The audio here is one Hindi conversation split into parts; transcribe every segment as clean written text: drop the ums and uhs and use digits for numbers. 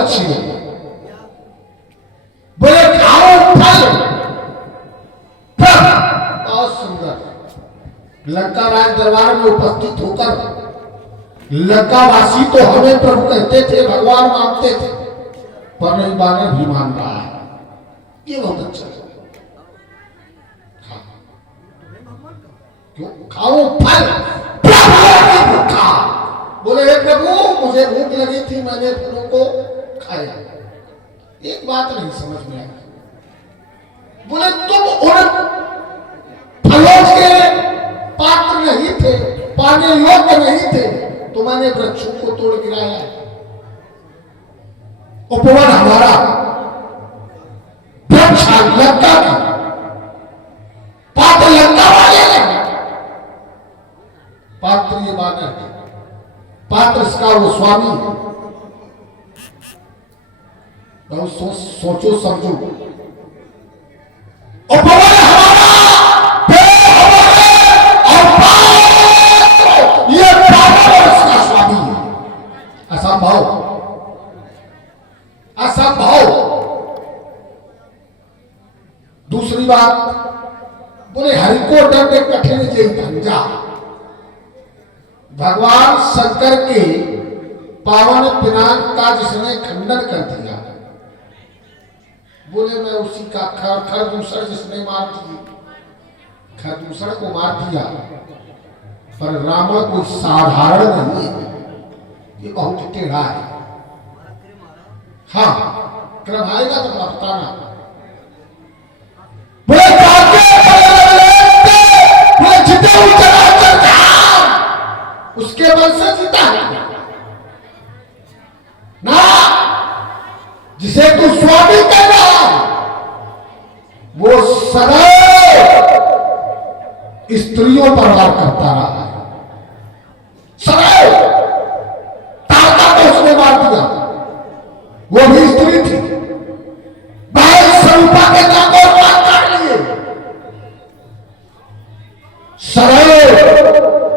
अच्छी लगी। बोले खाओ फल, बहुत सुंदर। लंका राज दरबार में उपस्थित होकर लंकावासी तो हमें प्रभु कहते थे, भगवान मानते थे, पर नहीं बानर भी मान रहा है। ये बहुत अच्छा है। क्यों? खाओ फल, भूखा। बोले हे प्रभु मुझे भूख लगी थी, मैंने फलों को खाया। एक बात नहीं समझ में आई। बोले तुम उन फलों के पात्र नहीं थे, पाने योग्य नहीं थे, तो मैंने वृक्षों को तोड़ गिराया। उपवन हमारा वृक्ष लंका का, पात्र लंका वाले ने, पात्र ये बानर है, पात्र इसका वो स्वामी है। बहुत सोचो समझो। उपवन हमारा, पेड़ हमारे, और पात्र ये पात्र इसका स्वामी है। असंभव, असंभव। दूसरी बात, बोले हरि को दंड कठिन जय भंजा। भगवान शंकर के पावन पिनाक का जिसने खंडन कर दिया, बोले मैं उसी का खरदूषण जिसने मार दिया, खरदूषण को मार दिया। पर रावण कोई साधारण नहीं है, ये बहुत टेढ़ा है। हाँ क्रम आएगा तो बताना। बोले उसके बल से जीता है ना, जिसे तू स्वामी कह रहा वो सदैव स्त्रियों पर वार करता रहा है। सदैव ताका को उसने मार दिया, वो भी स्त्री थी। भाई स्वरूपा के नाम और मार काट लिए। सदैव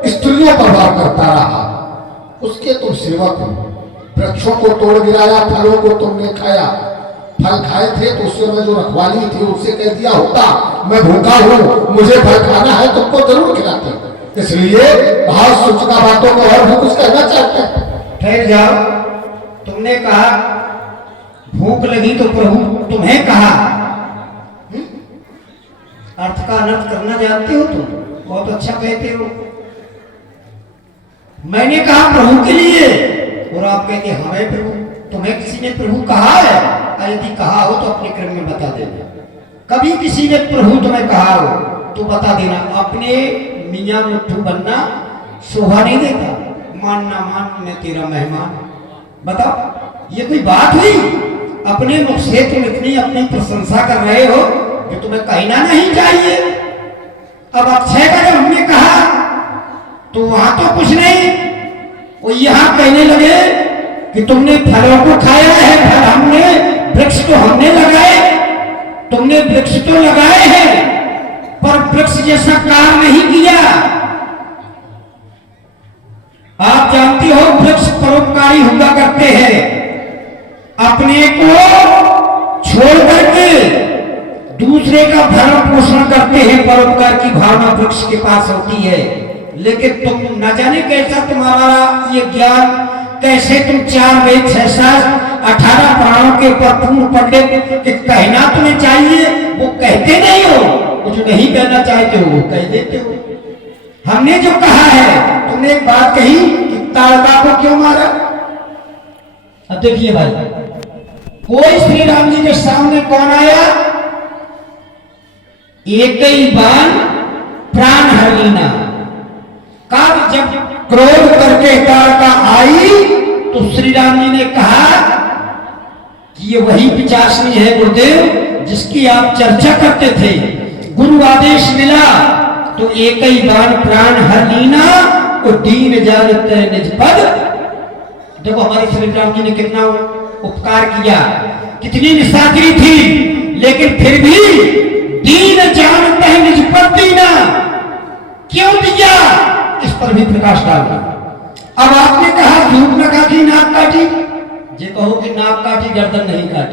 स्त्रियों पर वार करता रहा, उसके तुम सेवक हो। वृक्षों को तोड़ गिराया, फलों को तुमने खाया। फल खाए थे तो उससे मैं जो रखवाली थी उससे कह दिया होता मैं भूखा हूं, मुझे फल खाना है, तुमको जरूर खिलाते। इसलिए बहुत सूचना बातों को और भी कुछ कहना चाहते हैं। ठहर जाओ, तुमने कहा भूख लगी तो प्रभु तुम्हें कहा। अर्थ का अनर्थ करना जानते हो तुम, बहुत अच्छा कहते हो। मैंने कहा प्रभु के लिए, और आप कहते हमें प्रभु, तुम्हें किसी ने प्रभु कहा है? यदि कहा हो तो अपने क्रम में बता देना। कभी किसी ने प्रभु तुम्हें कहा हो तो बता देना। अपने मियां मुट्ठू बनना शोभा नहीं देता। मानना मान, मैं तेरा मेहमान। बताओ ये कोई बात हुई? अपने मुख से तुम इतनी अपनी प्रशंसा कर रहे हो कि तुम्हें कहना नहीं चाहिए। अब अक्षय का जब हमने कहा तो वहां तो कुछ नहीं, वो यहां कहने लगे कि तुमने फलों को खाया है। फल हमने, वृक्ष तो हमने लगाए, तुमने वृक्ष तो लगाए हैं पर वृक्ष जैसा काम नहीं किया। आप जानती हो वृक्ष परोपकारी हुआ करते हैं। अपने को छोड़ करके दूसरे का भरण पोषण करते हैं। परोपकार की भावना वृक्ष के पास होती है। लेकिन तुम न जाने कैसा तुम्हारा ये ज्ञान, कैसे तुम 4 वेद 6 शास्त्र 18 प्राणों के परिपूर्ण पंडित कि कहना तुम्हें चाहिए वो कहते नहीं हो, कुछ नहीं कहना चाहते हो वो कह देते हो। हमने जो कहा है, तुमने एक बात कही कि ताड़का को क्यों मारा। अब देखिए भाई, कोई श्री राम जी के सामने कौन आया? एक ही बाण प्राण हर लेना। कब जब क्रोध करके ताड़का आई तो श्री राम जी ने कहा कि ये वही पिचासनी है गुरुदेव जिसकी आप चर्चा करते थे। गुरु आदेश मिला तो एक ही बाण प्राण हर लीना और दीन जानते निज पद। देखो हमारे श्री राम जी ने कितना उपकार किया, कितनी निशाचरी थी, लेकिन फिर भी दीन जानते हैं निज पद दीना क्यों दिया, इस पर भी प्रकाश डालना। अब आपने कहा धूप न काटी नाक काटी, ये कहो कि नाक काटी गर्दन नहीं काटी।